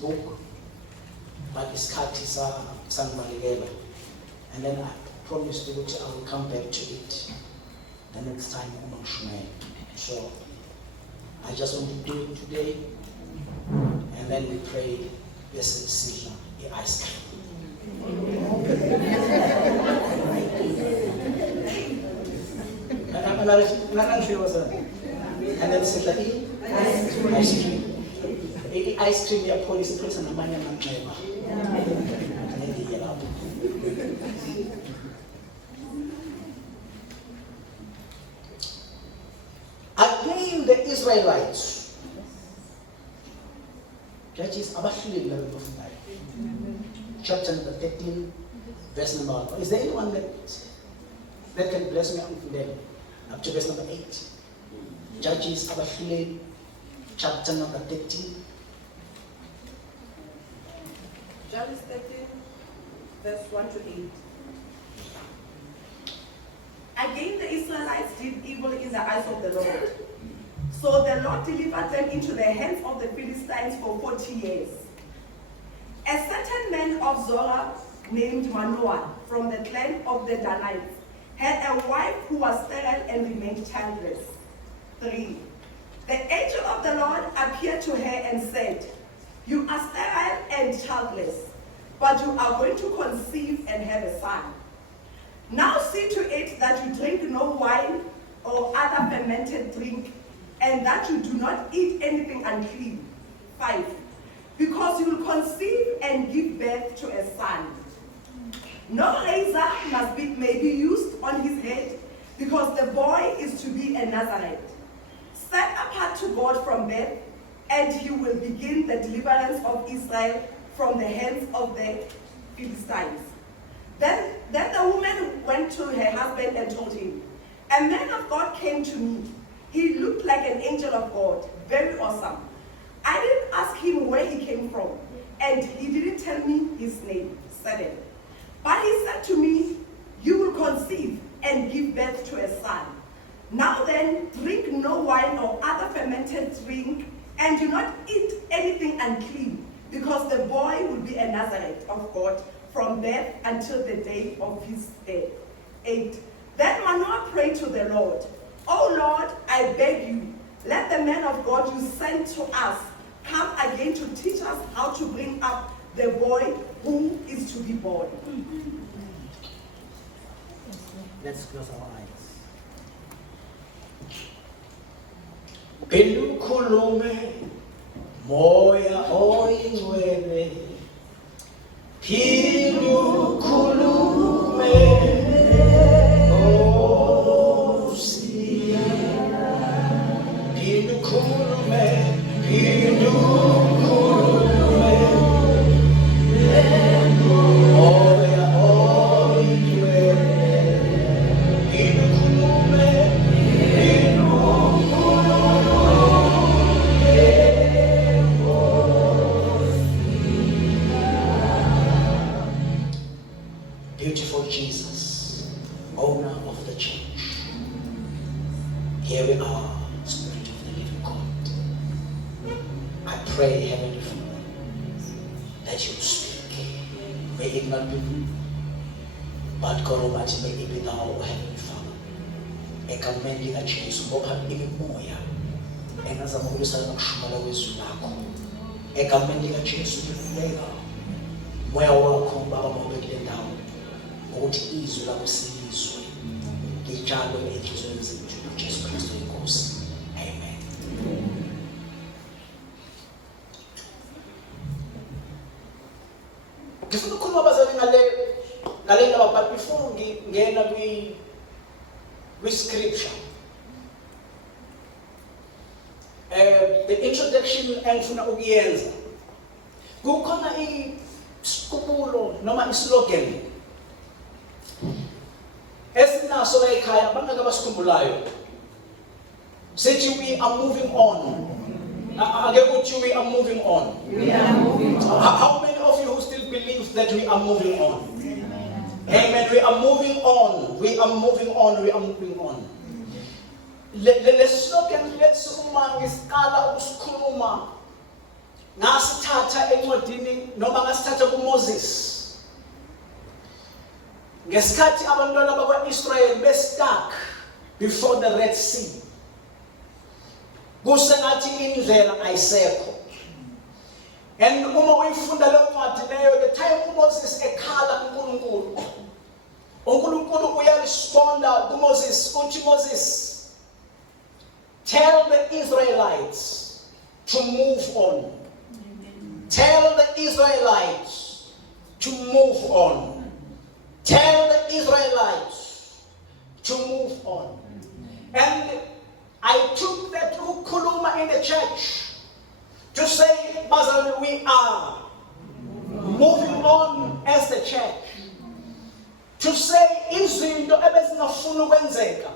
book, but isikhathi sangibalekela. And then I promised that I will come back to it the next time on Shumay. So I just want to do it today, and then we pray this decision, the ice cream. And then say that ice cream. Ice cream, your police person, and money and neighbor. Again, the Israelites. Judges, chapter number 13, verse number 1. Is there anyone that can bless me from there? Up to verse number 8. Judges, chapter number 13. Judges 13, verse 1 to 8. Again, the Israelites did evil in the eyes of the Lord. So the Lord delivered them into the hands of the Philistines for 40 years. A certain man of Zorah named Manoah from the clan of the Danites had a wife who was sterile and remained childless. 3. The angel of the Lord appeared to her and said, "You are sterile and childless, but you are going to conceive and have a son. Now see to it that you drink no wine or other fermented drink, and that you do not eat anything unclean." 5. Because you will conceive and give birth to a son. No razor may be used on his head, because the boy is to be a Nazarite, set apart to God from birth, and he will begin the deliverance of Israel from the hands of the Philistines. Then the woman went to her husband and told him, "A man of God came to me. He looked like an angel of God, very awesome. I didn't ask him where he came from, and he didn't tell me his name." 7. But he said to me, "You will conceive and give birth to a son. Now then, drink no wine or other fermented drink, and do not eat anything unclean, because the boy will be a Nazarite of God from birth until the day of his death." 8. Then Manoah prayed to the Lord, "Oh Lord, I beg you, let the man of God you sent to us come again to teach us how to bring up the boy who is to be born." Let's close our eyes. Pelukhulume moya oyingcwele, pelukhulume Nkosi, pelukhulume, pelukhulume moya oyingcwele, pelukhulume, beautiful Jesus, owner of the church. Here we are, Spirit of the living God. I pray, Heavenly Father, that you speak. May it not be me, but God Almighty, may it be thou, Heavenly Father. Egameni likaJesu, ngopha imimoya engazama ukulisana nokushumela kwezwi lakho. Egameni likaJesu, ngivuleka moya wakho Baba mawubekile ndawo, ukuthi izwi lakho silizwe lijalwe enhliziyweni zethu uJesu Kristu inkosi. Amen. Ngifuna ukukhuluma abazali ngale ndaba, but before ngingena kwi-scripture, the introduction engifuna ukuyenza, kukhona isiqubulo noma islogan esinaso la ekhaya abangaka basikhumbulayo, sithi we are moving on. Ake kuthi we are moving on. We are moving on. How many of you who still believe that we are moving on? Amen. We are moving on. We are moving on. We are moving on. Le slogan let's uma ngisikala ukusikhuluma ngasithatha encwadini noma ngasithatha kuMoses ngesikhathi abantwana bakwa-Israyeli bestuck before the Red Sea. Kusengathi indlela ayisekho. And uma uyifunda le ncwadi leyo, the time uMoses ekhala kuNkulunkulu, uNkulunkulu uyaresponda kuMoses, uthi Moses, tell the Israelites to move on. Tell the Israelites to move on. Tell the Israelites to move on. And I took that ukhuluma in the church to say, Bazalwane, we are moving on as the church. To say, izinto ebezingafuna ukwenzeka,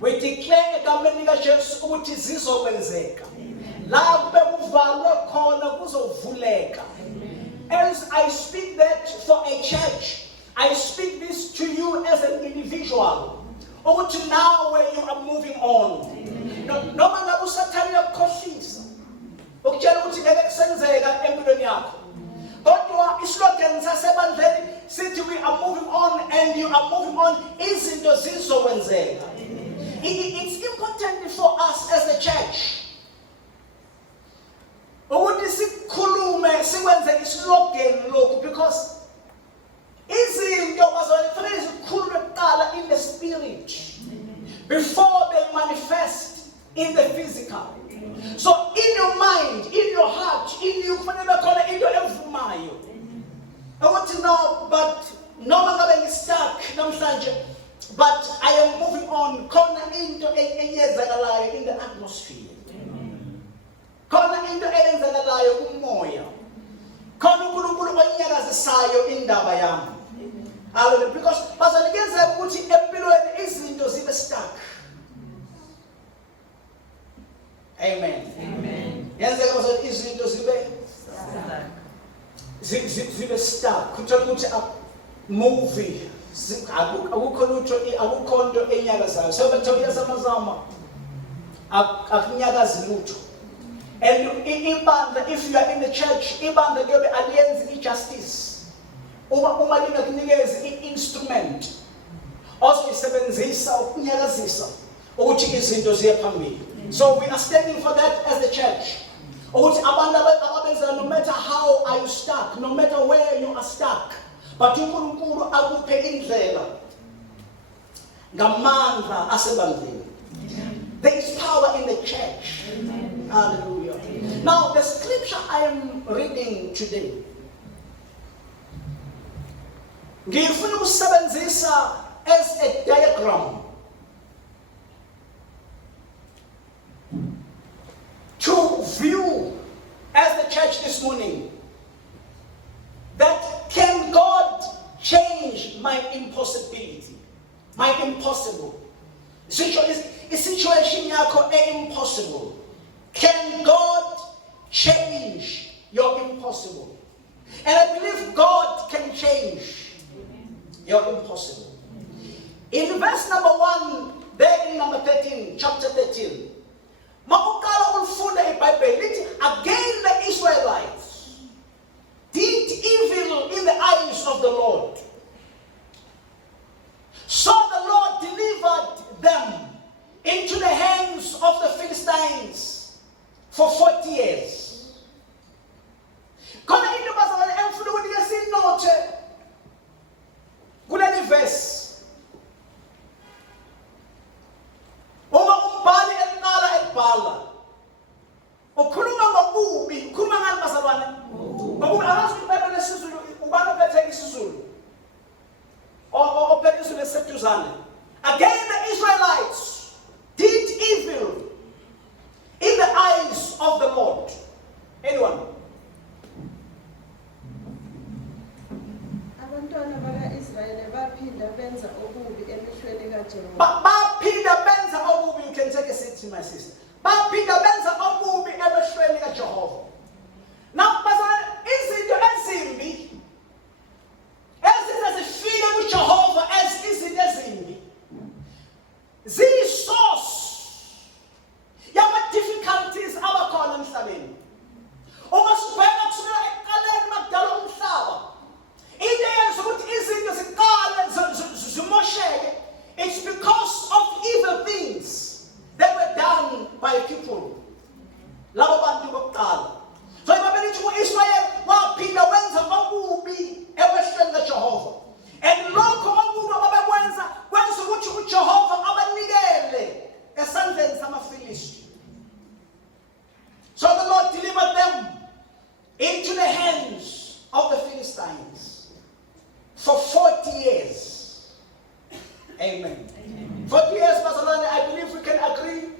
we declare egameni likaJesu ukuthi zizokwenzeka. La kube kuvalwe khona kuzovuleka. As I speak that for a church, I speak this to you as an individual. Ukuthi now where you are moving on. Noma ngabe usathana uyakukhohlisa. Ukutshela ukuthi ngeke kusenzeka empilweni yakho. Kodwa islogan sasebandleni sithi we are moving on and you are moving on, izinto zizokwenzeka. It's important for us as the church. Ukuthi sikhulume sikwenze islogan lokhu because izinto bazalwane zikhulume kuqala in the spirit before they manifest in the physical. So in your mind, in your heart, in you kufanele khona into evumayo. Ukuthi no, but noma ngabe ngistuck namhlanje, but I am moving on. Khona into eyenzakalayo in the atmosphere. Khona into eyenzakalayo kumoya. Khona uNkulunkulu onyakazisayo indaba yami. Hallelujah. Because bazalekeza ukuthi empilweni izinto zibe stuck. Amen. Amen. Yenzeka ukuthi izinto zibe stuck. Kuthiwa ukuthi movie akukho into enyakazayo. Sebethola zamazama akunyakazi lutho. And ibandla, if you are in the church, ibandla kuyobe aliyenzi justice. Uma linakunikeza i-instrument ozoyisebenzisa ukunyakazisa ukuthi izinto ziye phambili. So we are standing for that as the church. Ukuthi abantu abenza, no matter how are you stuck, no matter where you are stuck, but uNkulunkulu akuphe indlela ngamandla asebandleni. There is power in the church. Amen. Hallelujah. Amen. Now the scripture I am reading today, ngifuna ukusebenzisa as a diagram to view as the church this morning that can God change my impossibility, my impossible situation yakho impossible. Can God change your impossible? And I believe God can change your impossible. In verse number 1, there in number 13, chapter 13, Makukala ulfunda iBhayibheli lithi, again the Israelites did evil in the eyes of the Lord. So the Lord delivered them into the hands of the Philistines for 40 years. Khona into bazalwane emfuna ukuthi ke sinothe kuleli verse. Uma umbhali elinqala elibhala ukhuluma ngobubi, ukhuluma ngani bazalwane? Ngokuba akazi iBhayibheli lesizulu ubani ophethe isizulu ophethe isizulu eseduzane. Again the Israelites did evil in the eyes of the Lord. Anyone? Abantwana baka-Israyeli baphinda benza okubi emehlweni kaJehova. Baphinda benza okubi. You can take a seat, my sister. Baphinda benza okubi emehlweni kaJehova. Now, bazalwane, izinto ezimbi ezifike kuJehova as izinto ezimbi ziyi-source yama-difficulties abakhona emhlabeni. Uma into the hands of the Philistines for 40 years. Amen. 40 years, Pastor Lani, I believe we can agree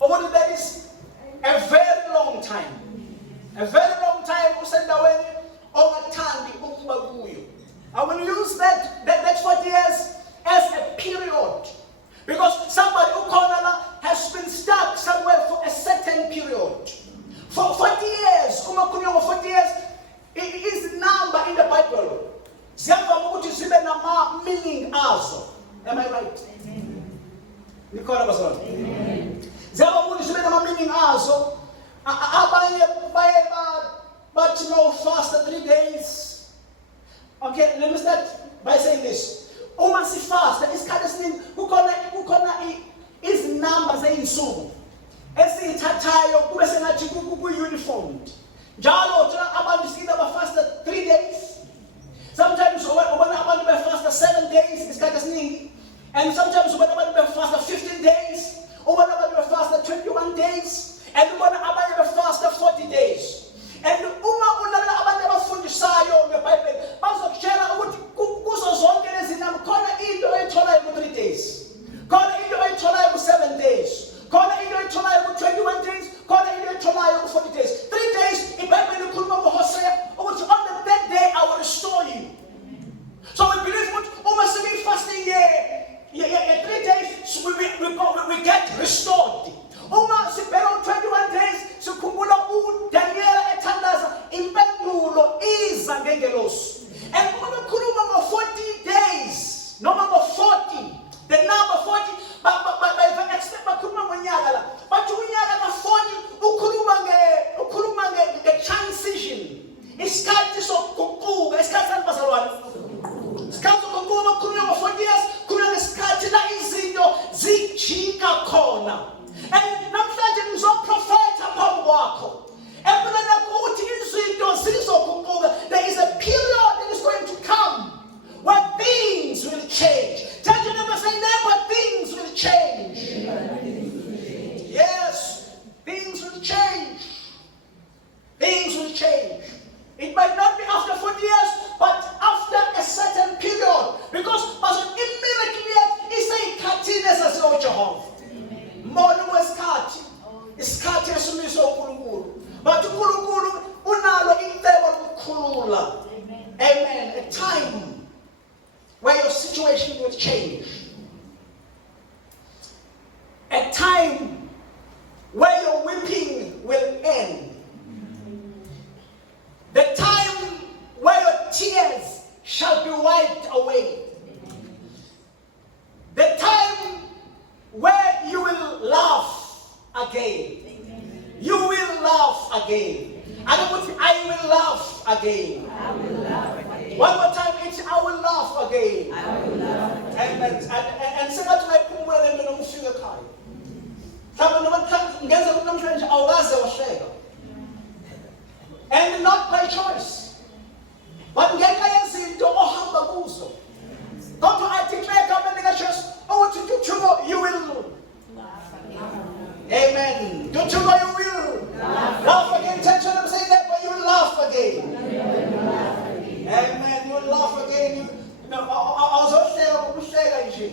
on that is a very long time. A very long time. I will use that 40 years as a period. Because somebody who has been stuck somewhere for a certain period. For 40 years, 40 years, it is number in the Bible. Meaning also. Am I right? Amen. Meaning also. But fast 3 days. Okay, let me start by saying this. Uma si fast, isikhathi esiningi is numbers eyinsuku esiyithathayo kube sengathi ku-uniformed. Njalo thina abantu sikida bafasta 3 days. Sometimes ubona abantu befasta 7 days isikhathi esiningi. And sometimes ubona abantu befasta 15 days. Ubona abantu befasta 21 days. And ubona abantu befasta 40 days. And uma unalela abantu abafundisayo ngeBhayibheli bazokutshela ukuthi kuzo zonke lezi zinto khona into oyitholayo ku-3 days, khona into oyitholayo ku-7 days, khona into oyitholayo ku-21 days, khona into oyitholayo ku-40 days. 3 days iBhayibheli ikhuluma ngoHosea ukuthi on the third day I will restore you. So we believe ukuthi uma sibe fasting 3 days we get restored. Uma sibheka 21 days sikhumbula uDaniel ethandaza impendulo iza ngengelosi. And uma bekhuluma ngo-40 days noma ngo-40, the number 40 bakhuluma ngonyaka la, bathi unyaka ka-40 ukhuluma nge-transition, isikhathi sokuguquka, isikhathi sanibazalwane, isikhathi sokuguquka. Bakhuluma ngo-40 years, khuluma ngesikhathi la izinto zijika khona. And namhlanje ngizoprofetha phambi kwakho empilweni yakho ukuthi izinto zizoguquka. There is a period that is going to come where things will change. Tell your neighbor, say neighbor, things will change. Yes, things will change. Things will change. It might not be after 40 years, but after a certain period. Because immediately isayikhathini esasiyoJehova. Mona wesikhathi, isikhathi esimiso uNkulunkulu. But uNkulunkulu unalo icebo lokukhulula. Amen. A time where your situation will change. A time where your weeping will end. The time where your tears shall be wiped away. The time where you will laugh again. Amen. You will laugh again. I will laugh again. I will laugh again. One more time, I will laugh again. I will laugh again. And sengathi ngayiphumule mina ngifike ekhaya. Mhlawumbe ngenza ukuthi namhlanje awukaze wahleka. And not by choice. But ngenxa yezinto ohamba kuzo. Don't I declare coming church, tomorrow you will laugh again. Amen. Tomorrow you will laugh again. Tell them, say that, but you will laugh again. Amen. You will laugh again. Awuzohleka ukuhleka nje.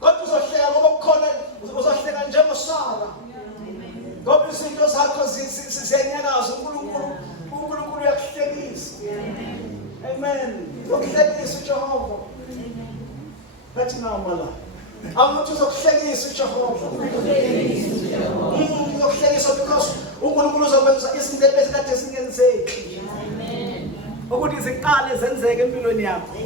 Kodwa uzohleka ngoba kukhona uzohleka njengoSara. Ngoba izinto zakho zizenyakaza uNkulunkulu uyakuhlekisa. Amen. Ukuhlekisa uJehova. Bathi nawo mala. Awuthi uzokuhlekisa uJehova. Uzokuhlekisa because uNkulunkulu uzokwenza izinto ebesikade zingenzeki. Ukuthi ziqale zenzeke empilweni yakho.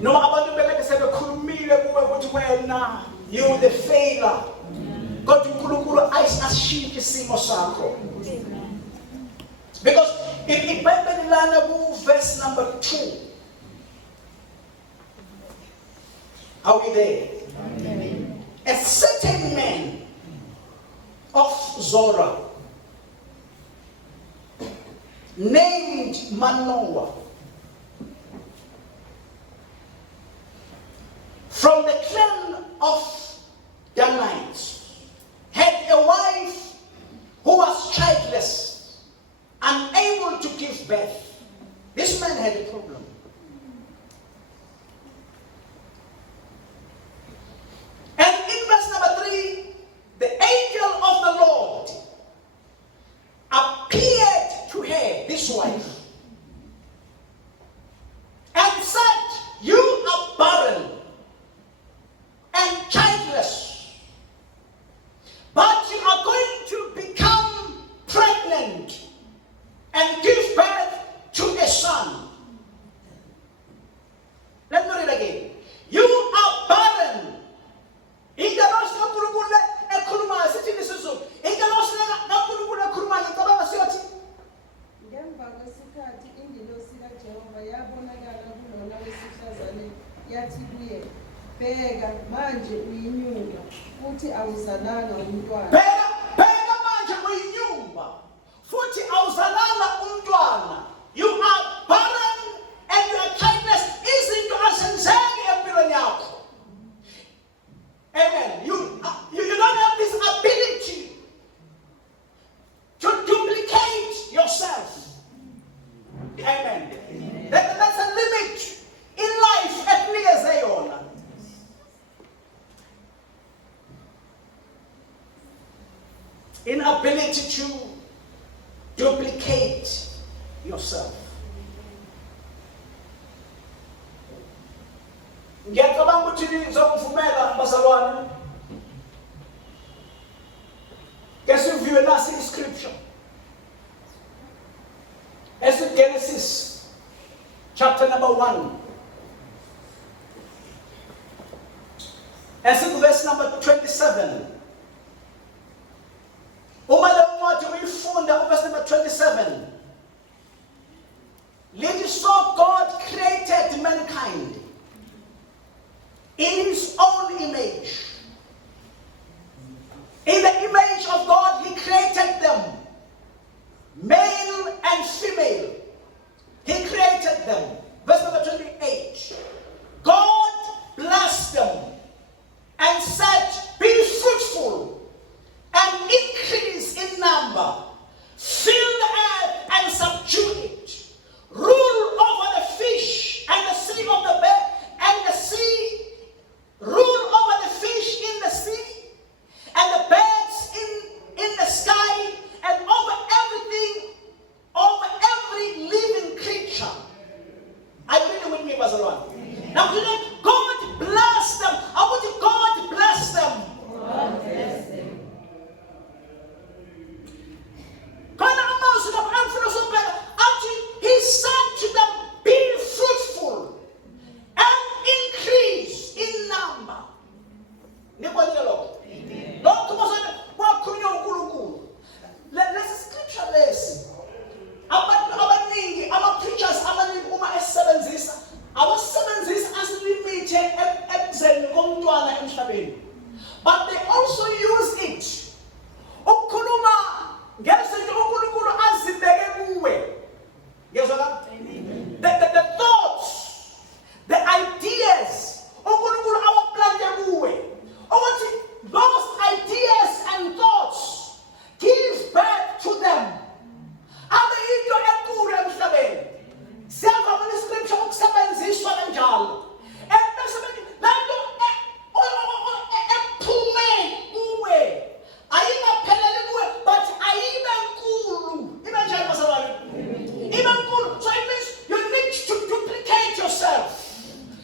Noma abantu bekade sebekhulumile kuwe ukuthi wena you the failure. Kodwa uNkulunkulu asishintshe isimo sakho. Because iBhayibheli lana ku verse number 2. Are we there? Amen. A certain man of Zorah named Manoah from the clan of Danites had a wife who was childless and give birth. This man had a problem. And in verse number 3, the angel of the Lord appeared to her, this wife, and said, you are barren and childless, but you are going to become pregnant and give birth to a son. Let me read again. You are barren. Ngemva kwesikhathi ingilosi kaJehova yabonakala kulona wesifazane yathi kuye, bheka manje uyinyumba futhi awuzalanga umntwana. Bheka manje uyinyumba futhi awuzalanga umntwana. You are barren and you are childless. Izinto azenzeki empilweni yakho. Amen. You don't have this ability to duplicate yourself. Amen. That's a limit in life. Inability to duplicate yourself. Ngiyacabanga ukuthi nizokuvumela bazalwane. Kesiview nasi iscripture. As in Genesis chapter number 1. As in verse number 27. Uma le ncwadi uyifunda verse number 27. Lithi so God created mankind in his own image. In the image of God, he created them. Male and female. He created them. Verse number 28. God blessed them and said, be fruitful and increase in number. Fill the earth and subdue it. Rule over the fish and the sea of the bed and the sea. Rule over the fish in the sea and the birds in the sky and over everything, over every living creature. Are you reading with me, Bazalwan? Now, God bless them. How would God bless them? God bless them. He said to them, be fruitful and increase in number. Let's scripture this. Abaningi ama-preachers abaningi uma esebenzisa awasebenzisa asilimite ekuzeni komntwana emhlabeni. But they also use it ukukhuluma ngezinto uNkulunkulu azibeke kuwe. Ngiyezwa la? The thoughts, the ideas uNkulunkulu awaplante kuwe. Ukuthi those ideas and thoughts give birth to them. Abe into enkulu emhlabeni. Siyavama iscripture ukusebenziswa kanjalo. Ebese lanto ephume kuwe. Ayingapheleli kuwe but ayibe nkulu. Ibe njani bazalwane? Ibe nkulu. So it means you need to duplicate yourself.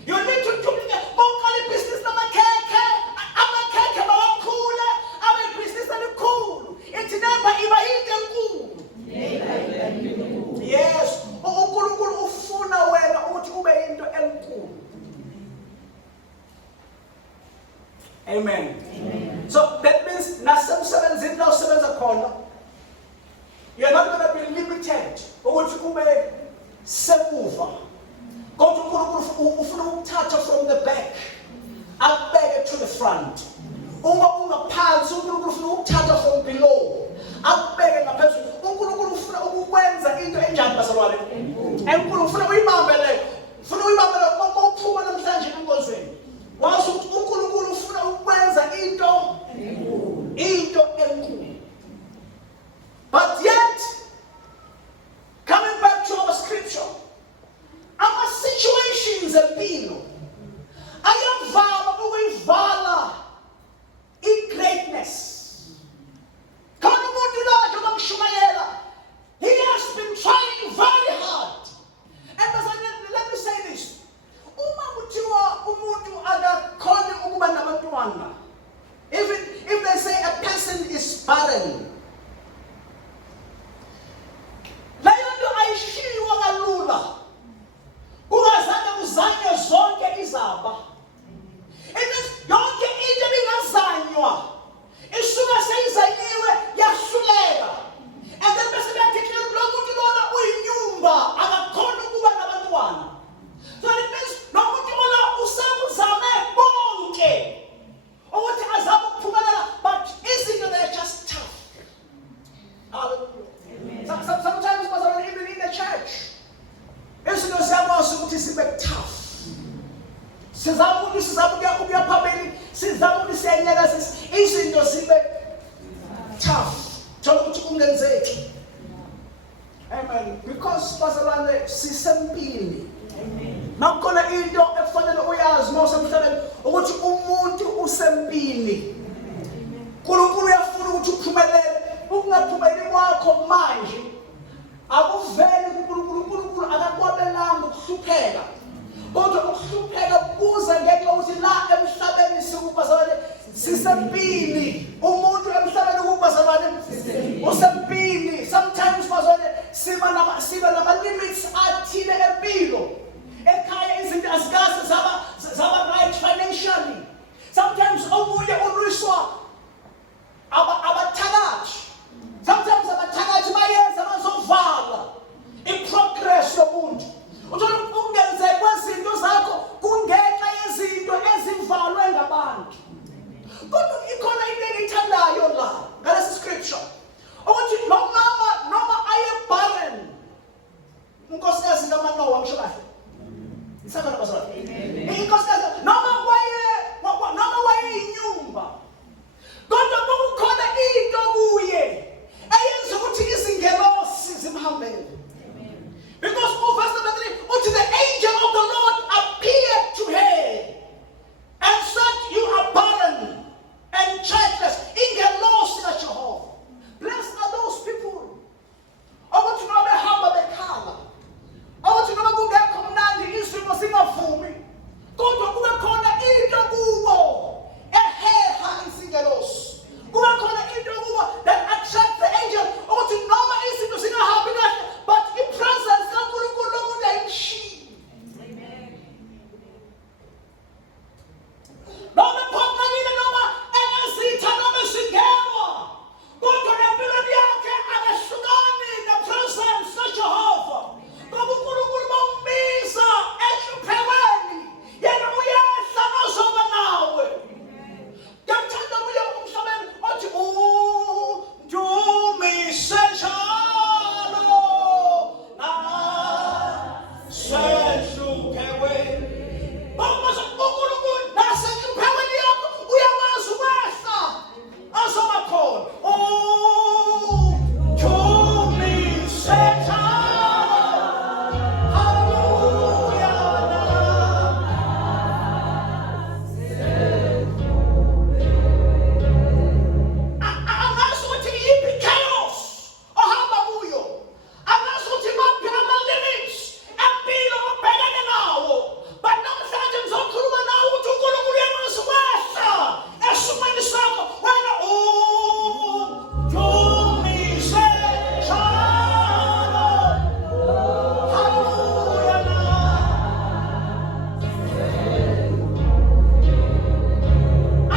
You need to duplicate. Bokali business namakhekhe. Amakhekhe bawakhule. Abe business elikhulu. Ithi neba iba into enkulu. Yes, uNkulunkulu ufuna wena ukuthi ube into enkulu. Amen. So that means nasemsebenzini la usebenza khona, you're not going to be limited ukuthi ube semuva. Kodwa uNkulunkulu ufuna ukuthatha from the back akubeke to the front. Uma ungaphansi uNkulunkulu ufuna ukuthatha from below akubeke ngaphezulu. uNkulunkulu ufuna ukwenza into enjani bazalwane? enkulu ufuna uyibambe leyo. Ufuna uyibambe leyo uma uphuma namhlanje enkonzweni. Wazi ukuthi uNkulunkulu ufuna ukwenza into enkulu. But yet, coming back to Sizama ukuya phambili, sizama ukuthi siyenyakazisa izinto zibe tough. Thola ukuthi kungenzeki. Amen. Because bazalwane sisempini. Amen. Makukhona into ekufanele uyazi mawusemhlabeni ukuthi umuntu usempini. uNkulunkulu uyafuna ukuthi uphumelele. Ukungaphumeleli kwakho manje akuveli kuNkulunkulu. uNkulunkulu akakwabelanga ukuhlupheka. Kodwa ukuhlupheka kuza ngenxa yokuthi la emhlabeni sikubazalwane sisempini. Umuntu emhlabeni ukubazalwane usempini. Sometimes bazalwane siba nama limits athile empilo. Ekhaya izinto azikaze zaba right financially. Sometimes omunye ulwiswa abathakathi. Sometimes abathakathi bayenza bazovala i-progress yomuntu. Uthola ukungenzeka kwezinto zakho kungenxa yezinto ezivalwe ngabantu. Kodwa ikhona into engiyithandayo la ngalesi scripture ukuthi lo mama noma aye barren, unkosikazi kaManowa ngisho kahle. Isakhala bazalwane. Inkosikazi noma waye inyumba. Kodwa kukhona into kuye eyenza ukuthi izingelosi zimhambele. Because verse number 3, until the angel of the Lord appeared to her and said, you are barren and childless. Ingelosi kaJehova. Blessed are those people. Ukuthi noma behamba bekhala. Ukuthi noma kungekho mnandi isimo singavumi. Kodwa kube khona into kubo eheha izingelosi. Kube khona into kubo that attracts the angel. Ukuthi noma izinto singahambi kahle, but i-presence kaNkulunkulu lomuntu ayimshiyi. Noma phakathile noma enezitha noma esingelwa, kodwa empilweni yakhe akahlukani ne-presence kaJehova. Ngoba uNkulunkulu bawubiza ehluphekweni, yena uyehla azoba nawe. Ngiyakuthanda kuye umhlabeni othi undumise njalo nasehluphekweni. Bakubuza uNkulunkulu nasehluphekweni yakho uyakwazi ukwehla azoba khona. Undumise njalo. Hallelujah. Angazi ukuthi yiphi chaos ohamba kuyo. Angazi ukuthi maphi ama-limits empilo obhekane nawo. But namhlanje ngizokhuluma nawe ukuthi uNkulunkulu uyakwazi ukwehla esimweni sakho. Wena undumise njalo. Hallelujah. I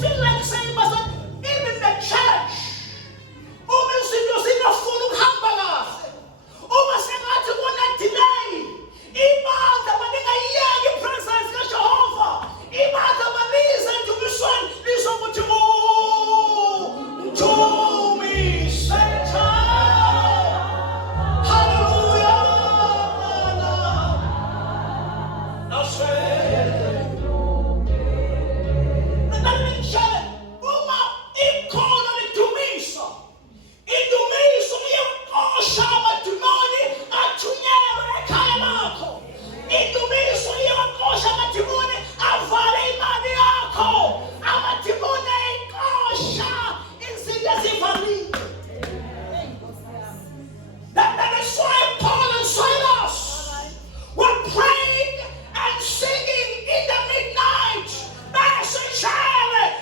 feel like saying, but even the church, uma izinto zingafuni ukuhamba kahle, uma sengathi kuna-delay, ibandla malingayiyeki i-presence kaJehova, ibandla malize endumisweni lizokuthi undumise njalo. Hallelujah. Uma ikhono lidumisa, indumiso iyawaxosha amadimoni athunyelwe ekhaya lakho. Indumiso iyawaxosha amadimoni avale imali yakho. Amadimoni ayixosha izinto ezivalile. That is why Paul and Silas were praying and singing in the midnight.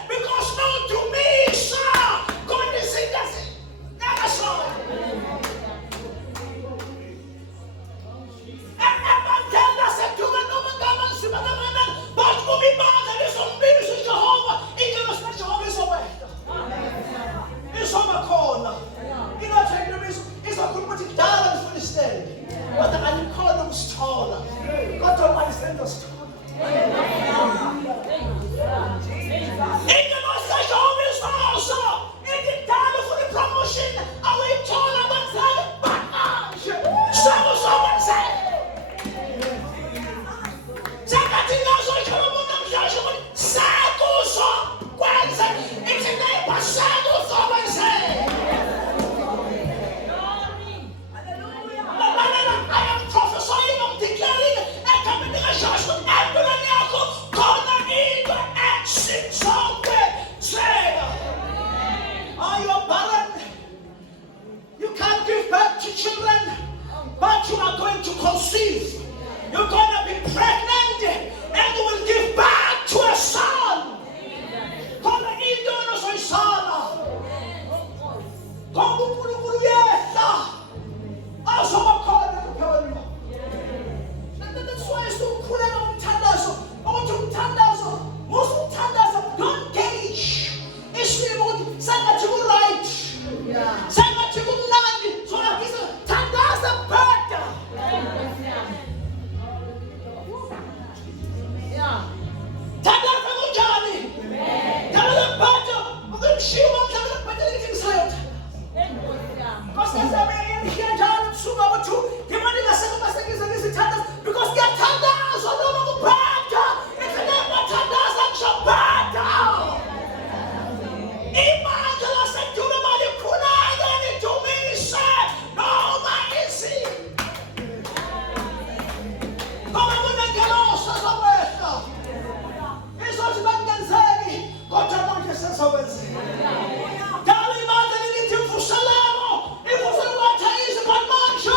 Because no dumisa kondizinto zingasola. Ebantela sedume noma ngama sibakana, but kumibandla lizombisa uJehova, ingelosi kaJehova izowehla. Izoba khona. Ingathekile izokhuluma ukuthi kudala ngifunisele. Kodwa alikhona ukusithola. Kodwa manje sendosithola. Ingelosi kaJehova izoza. Ithi kudala ufuna i-promotion, awuyithola abazali, but manje sekuzokwenzeka. Sengathi ngazoyithola conceive. You're going to be pregnant and you will give birth to a son. Khona into ozoyisala. Khona uNkulunkulu yehla. Azoba khona kuphela. That's why sikhuleka umthandazo. Ukuthi umthandazo, musuthandaza, don't gauge. Isimo ukuthi sangathi ku-right. Sangathi kumnandi. So ngizwe thandaza bheda. Thandaza kunjani? Thandaza bheda. Ukumshiya umhlaba bheda lithi ngisayothandaza. Because there's a man here njalo kusuka ukuthi ngimani ngaseke basekize ngizithandaza because ngiyathandaza noma kubheda. Ethene bathandaza ngishobheda. Imandla lasedume malikhulana nidumise noma isi. Ngoba kunengelosa zokwehla. Izothi bangenzeki kodwa manje sezokwenzeka. Dala imandla lilithi mvuselelo. Imvuselelo wathayisi manje.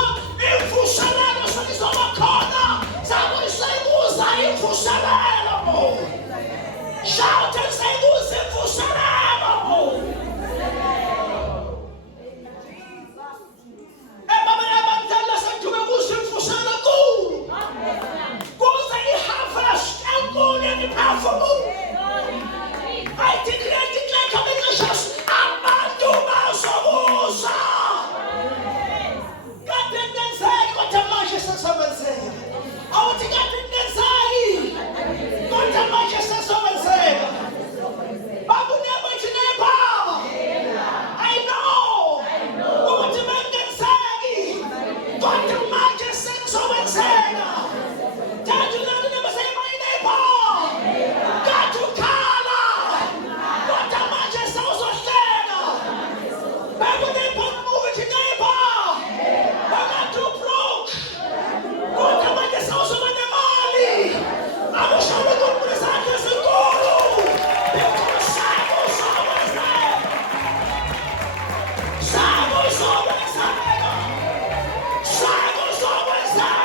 Imvuselelo selizoba khona. Sakuyisebuza imvuselelo. Shout and say kuze imvuselelo. Ebabela abantwana sedume kuze imvuselelo kulo. Kuze i-harvest enkulu eniphefumula. I declare coming nations, abantu bazobuza. Kade ngenzeki kodwa manje sezokwenzeka. Awuthi kade ngenzeki kodwa manje sezokwenzeka. Bakuneba ithi nebaba. I know. Ukuthi bengenzeki kodwa manje sezokwenzeka. Thank you, Lord, never say my neighbor. God to kala. What a much is also said. But when they put move it to neighbor, but not too broke. What a much is also with the money. I wish I would go to the Santos and go. Because Samuel's always there. Samuel's always there. Samuel's always there.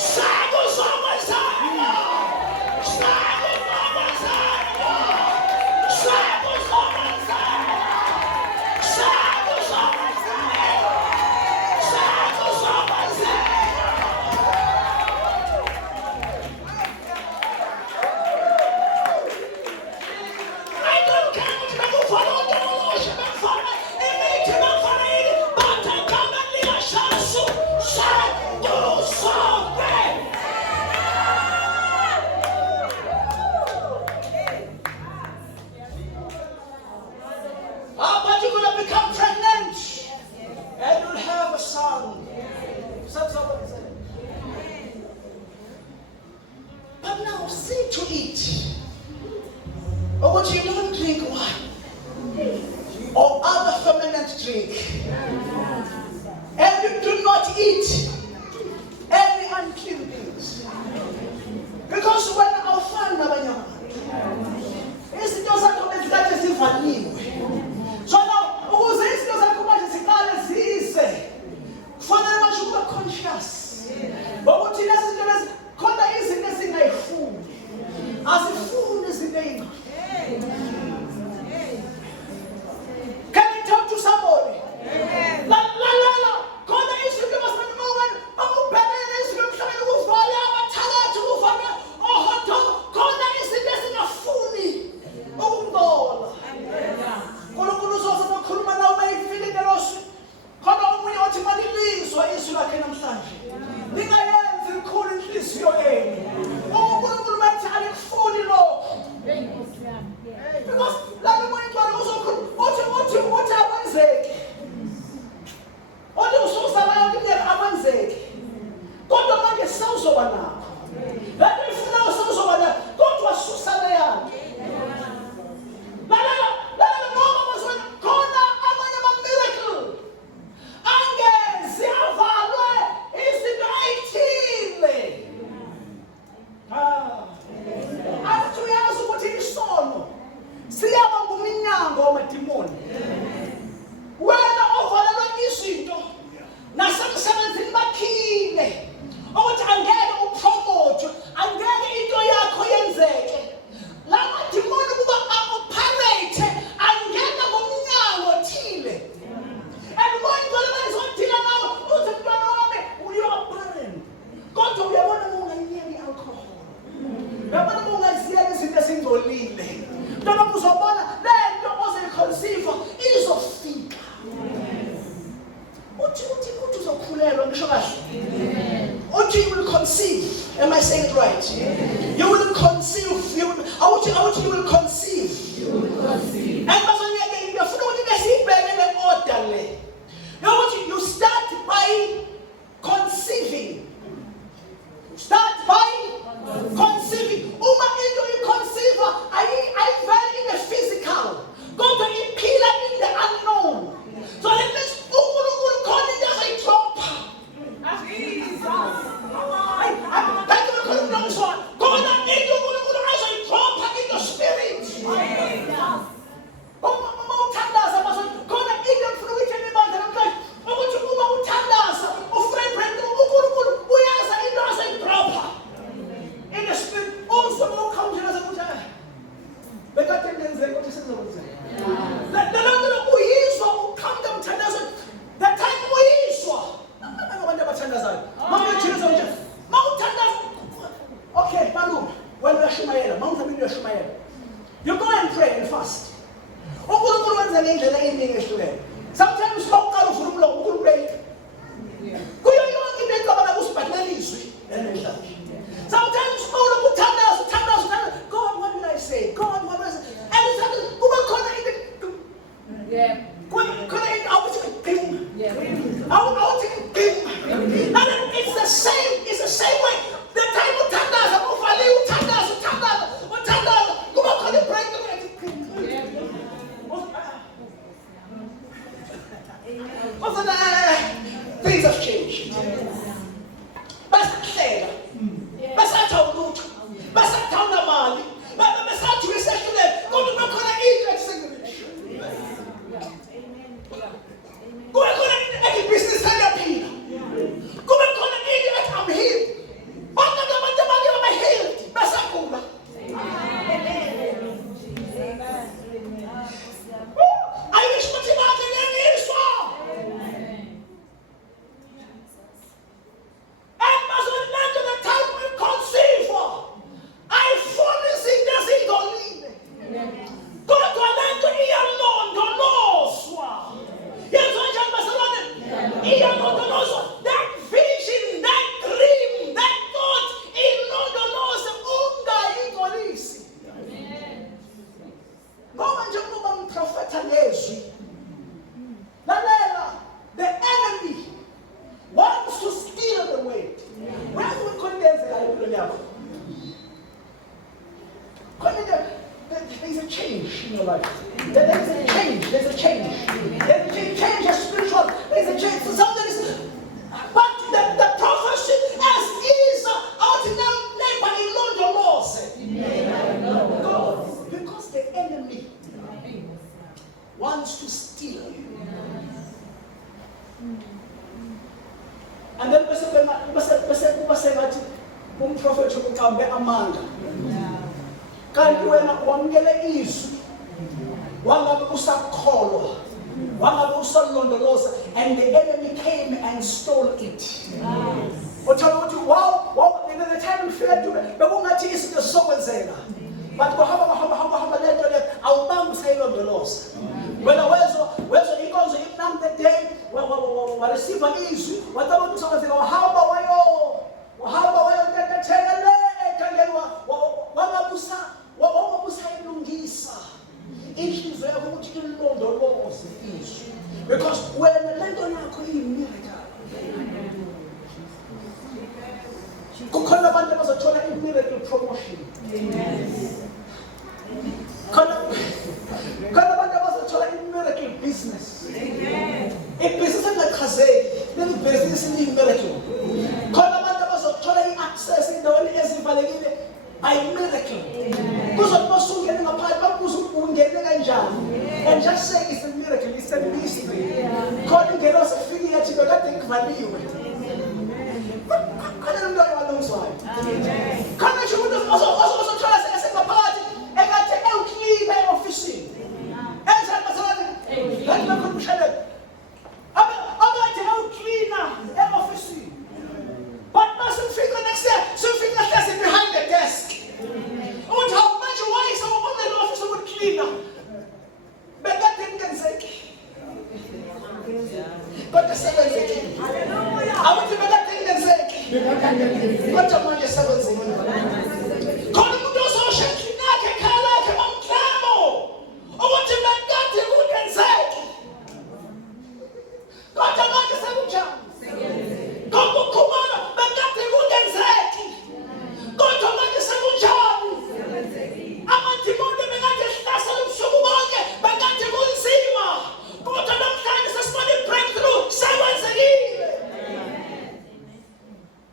Samuel's always there. Samuel's always there. Samuel's always there. Samuel's always there. Samuel's always there. I don't care what you do for all the worship and for it. Imagine and for it. But I come and leave a chance to shine to something. But you're going to become pregnant and you'll have a son. Somebody said. But now see to it. Or what you don't drink wine or other fermented drink. And you do not eat any unclean things. Because when our family abanyama, izinto zakho bezikade zivaliwe. So now, ukuze izinto zakho manje ziqale zize, kufanele manje ube conscious. Ukuthi lezi zinto lezi khona izinto ezingayifuni. Azifuni izinto ey'ngcwele. Can you talk to somebody? La. Khona izinto emasibani mawubhekene izinto emhlabeni kuvale abathakathi kuvale ohodogo. Khona izinto ezingafuni ukungcola. Unkulunkulu uzoza nokhuluma nawe uma ifika ingelosi. Khona omunye othi malilizwa izwi lakhe namhlanje. Lingayenzi likhulu inhliziyo yenu. Unkulunkulu methi alikufuni lo. Or you will conceive. Am I saying it right? You will conceive. You will conceive. And you start by conceiving. Start by conceiving. Uma into you conceive. I value in the physical. Go to impede in the unknown. So let us as a drop. Jesus. Go as a drop in the spirit. Okay, you go and pray and fast. Sometimes sometimes God, what did I say? God, what was it? And it's the same way. The time of Tandas, things have changed. The enemy wants to steal the weight. Where do we condense there's a change in your life. There's a change. There's a change. There's a change. A spiritual. There's a change. So something is. But the prophecy as is out in the labor in London laws. Because the enemy wants to steal you. And then umprofethi uqambe amanga kanti wena wamukele izwi wangabe usakholwa wangabe usalondoloza and the enemy came and stole it. Uthola ukuthi wow the time ufika to bekungathi izinto sokwenzeka but kuhamba lento le awubanga usayilondoloza wena wezwa inkonzo imnandi the day wareceive izwi wathola ukuthi sokwenzeka wahamba wayo tetetelele ekangelwa wangabusa ilungisa inhliziyo yakho ukuthi ilondoloze izwi because wena lento yakho iyimiracle. Kukhona abantu abazothola i-miracle promotion. Khona abantu abazothola i-miracle business. Ibhizinisi engachazeki, leli bhizinisi liyi-miracle. Khona abantu abazothola i-access endaweni ezivalekile by miracle. Kuzothi usungene ngaphakathi bakubuza ungene kanjani. And just say it's a miracle, it's a mystery. Khona ingelo sefike yathi bekade ngivaliwe. Khona umntwana walomzwayo. Khona nje umuntu ozothola sengaphakathi ekade ewuclean e-ofisini. Enjani basebenzi? Kanti bakhona umshayeli. Abakade ewuclean e-ofisini. But must figure next year, so figure that's behind the desk. Umuntu how much why is on the office would cleaner? But that didn't get sick. But the seventh king. Hallelujah. Kodwa manje sekwenzeka khona umuntu ozosho endlini yakhe ekhaya lakhe ngomklamo ukuthi bekade kungenzeki. Kodwa manje sekunjani? Ngokukhumana bekade kungenzeki. Kodwa manje sekunjani? Amadimoni bekade ehlasela ubusuku bonke bekade kunzima. Kodwa namhlanje sesibona i-breakthrough sekwenzekile.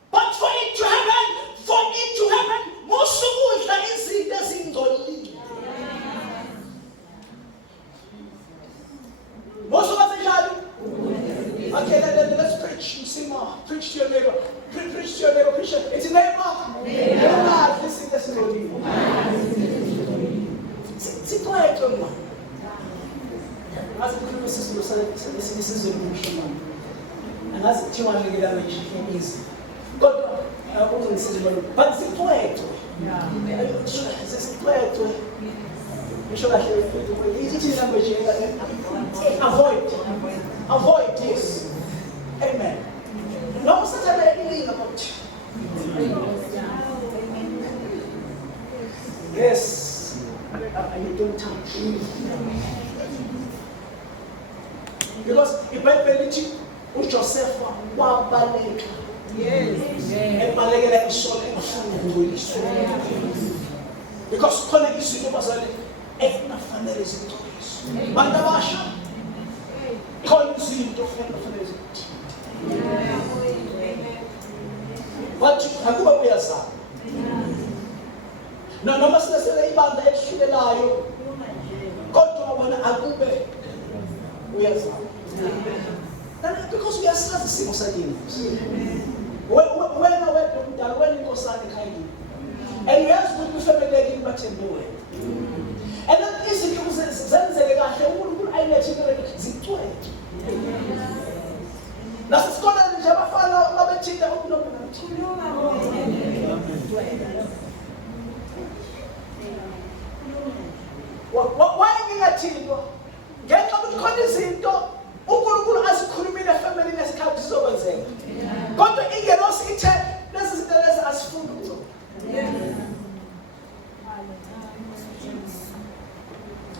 But for it to happen, musukudla izinto ezingcolile. Musukudla njalo. Okay, let's preach. Sima, preach to your neighbor. Preach to your neighbor. Preach. It's a neighbor. Neighbor. Listen, let's go. Sit quiet, man. As a people, this is a mission. And as a team, I'm going to get that easy. God, but sit quiet. Sit quiet. Avoid this. Amen. No such a thing about yes. You don't touch me. Because if I believe you, Joseph, yes. Because calling is in the every family is victorious. Mandabasha, calling is in the family is but you are going to no, no, must say about the extra liar. God to one agube. We are because we are still the same as when you go sign the kind and we ask what we family in but in the way. And that is it was I let you that's going to never find out what the why you not children? Get up with Condizito, Ukuru as Kurumina family as Countess over there. Go to Igeros, each this is the rest as food.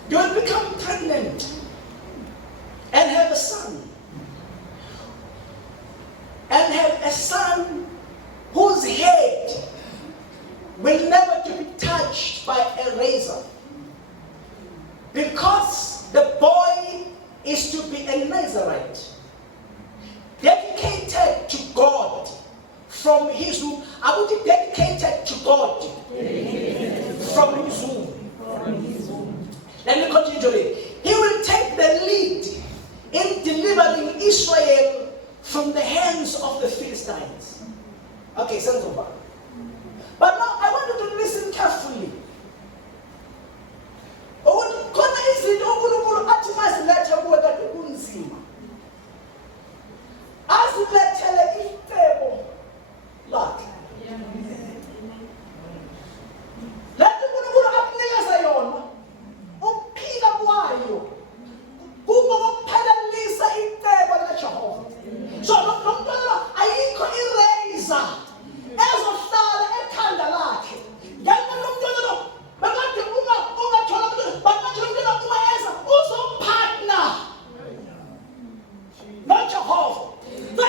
You will become pregnant and have a son. And have a son whose head will never to be touched by a razor. Because the boy is to be a Nazarite, dedicated to God from his womb. I would be dedicated to God from his womb. Let me continue to read. He will take the lead in delivering Israel from the hands of the Philistines. Okay, sons of God. But now I want you to listen carefully. So ayikho ireza ezohlala ekhanda lakhe. Yena lo mntwana lo bakade ungathola ukuthi bakade lo mntwana uma eza uzopartner. Not Jehovah. The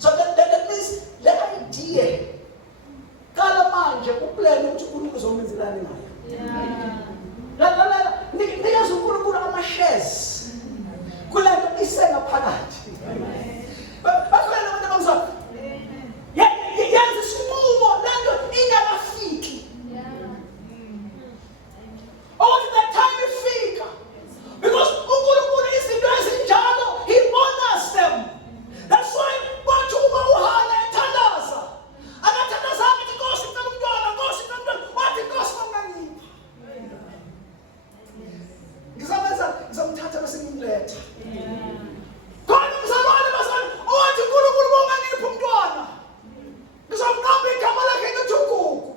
So that means the idea, kala manje uplan ukuthi uNkulunkulu uzomenzelani ngayo. Nikeza uNkulunkulu ama-shares kule nto isengaphakathi. Bakhona abantu abamzwa yenza isinqumo lento ingakafiki. Othi that time ifika. Because uNkulunkulu izinto ezinjalo, he honors them. That's why bathi uma uHana ethandaza, akathandazanga ukuthi Nkosi ngicela umntwana, Nkosi ngicela umntwana, wathi Nkosi mangangipha. Ngizomthatha bese ngimletha. Khona umzalwane bazalwane, owathi uNkulunkulu bongangipha umntwana. Ngizomqamba igama lakhe ngithi uGugu.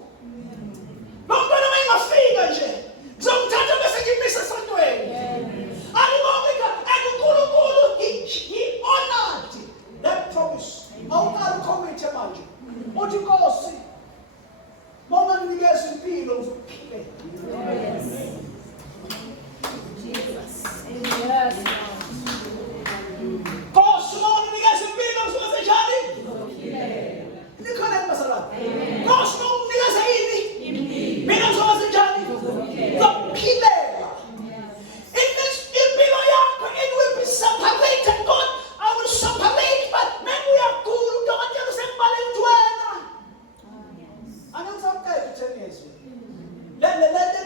Lo mntwana mayengafika nje, ngizomthatha bese ngimisa esontweni. Ayibonga uNkulunkulu, he honored that promise. Awuqala ukhomithe manje. Uthi Nkosi, bonga nginikeza impilo ngizophila. Nkosi, bonga nginikeza impilo ngizoze njani? Nikhona embasalana. Nkosi, bonga nginikeza yini? Mina ngizoze njani? Ngizophilela. Impilo yakho it will be separated. God, I will separate, but maybe we are cool. Udokotela usembhaleni wena. Angisamkhetha uThengezwe. Le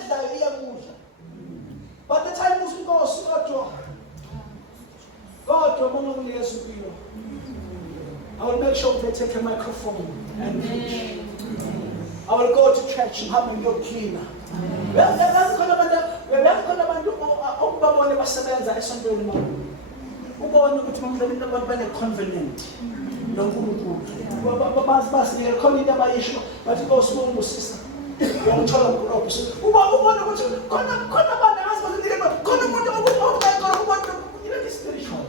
dlayo iyakudla. But the time was Nkosi kodwa bona unginikeza impilo. I will make sure they take a microphone and preach. I will go to church and have a little cleaner. Khona abantu okubabone basebenza esontweni manje. Ubone ukuthi mamhlanje abantu bane-covenant noNkulunkulu. Basinikele khona into abayisho bathi Nkosi bonga usista. Uyangithola ngolobho. Ubone ukuthi khona abantu abazinikele khona umuntu okubayikona kubantu ini spiritual.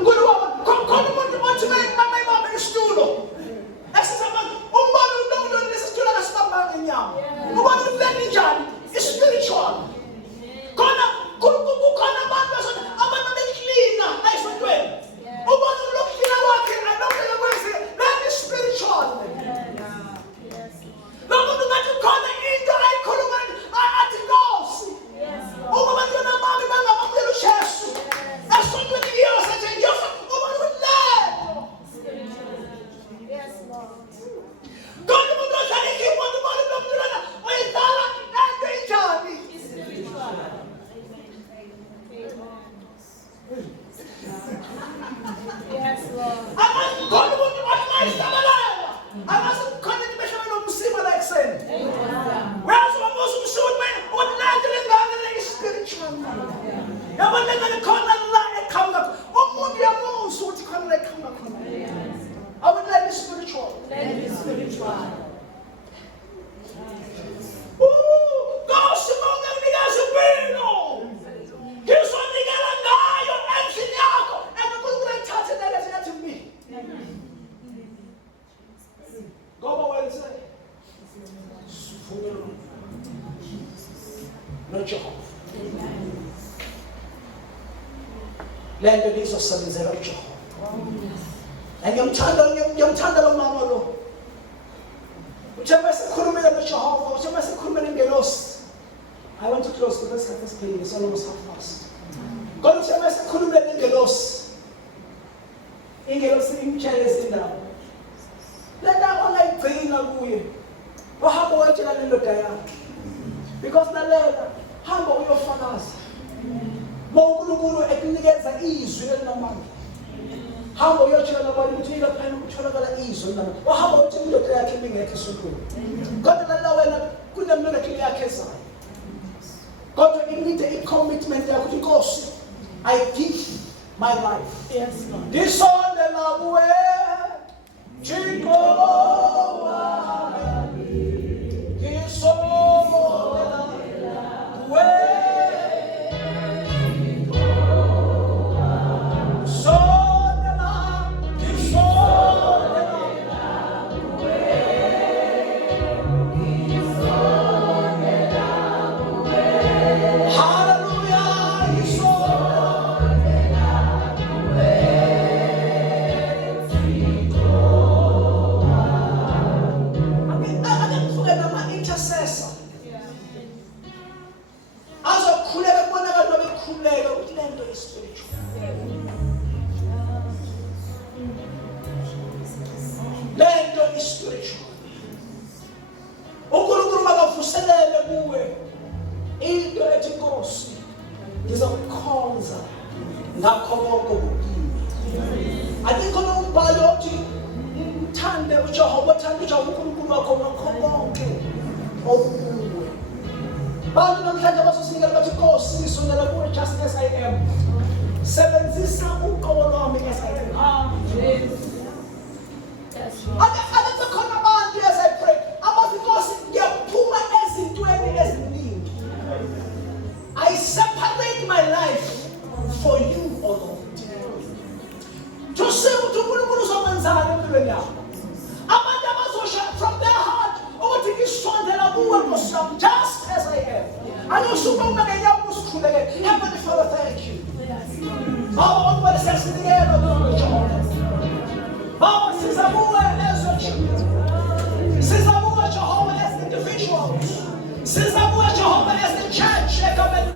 Ngolo khona umuntu othi mayibamba isitulo. Asizama umbona uNkulunkulu lesitulo kasibamba ngenyama. Ubona ukuthi njani? It's spiritual. Khona abantu basothi abantu beklina ayisontweni. Ubona lokuklina wakhe anophela kwenze that is spiritual. Nomuntu ngathi khona into ayikhuluma athi Nkosi. Uma bantwana bami bangabamukela uJesu. Asontweni ngiyose nje ngiyose ubona ulelo. Yes Lord. Khona umuntu ohlala ekhipha ubona nomntwana oyidala into enjani? Yes Lord. Khona umuntu oyisabalela. Khona into beshawe nomsima la ekseni. Whereas umuntu umsuku wena uthi lengane le spiritual. Yabona ngane khona la ekhanga. Umuntu uyamuzwa ukuthi khona la ekhanga khona. I would like it spiritual. Let it be spiritual. Nkosi bonga nginikeza impilo. Ngizonikela ngayo endlini yakho. UNkulunkulu ayithathe nalethi yathi kimi. Ngoba wenze sivumelwano noJehova. Le nto lizosebenzela uJehova. Ngiyamthanda lo mama lo. Uthemba sikhulumile noJehova, uthemba sikhulumile ngelosi. I want to close because let's pray. It's almost half past. Kodwa uthemba sikhulumile ngelosi. Ingelosi imtshayisa indawo. Le ndawo angayigcina kuye. Wahamba wayitshela lendoda yakhe. Because nalela hamba uyofakaza. uNkulunkulu ekunikeza izwi elinamandla. Hamba uyotshela nabantu ukuthi ilaphana ukutholakala izwi nami. Wahamba uthi indoda yakhe ingekho esontweni. Kodwa la wena kunemiracle yakhe ezayo. Kodwa inide i-commitment yakho ukuthi Nkosi, I give my life. Yes Lord. Ndisondela kuwe. Thixo wami. Ndisondela kuwe. Hallelujah, ngakho konke okukimi. Alikho nombhalo othi uthande uJehova, uthande uJehova uNkulunkulu wakho ngakho konke okukuwe. Bantu namhlanje bazosinikela bathi Nkosi ngisondela kuwe just as I am. Sebenzisa uqobo lwami as I am. Amen. Ake khona abantu as I pray. Abathi Nkosi ngiyaphuma ezintweni eziningi. I separate my life for you, O Lord. To say what uNkulunkulu uzomenzana empilweni yakho. Abantu abazosha from their heart ukuthi ngisondela kuwe Nkosi yami just as I am. Anosuka ungakenyawo usikhuleke. Heavenly Father, thank you. Baba onwele siyasinikela kuwe Jehova. Baba sizabuwe as your children. Sizabuwe Jehova as individuals. Sizabuwe Jehova as the church.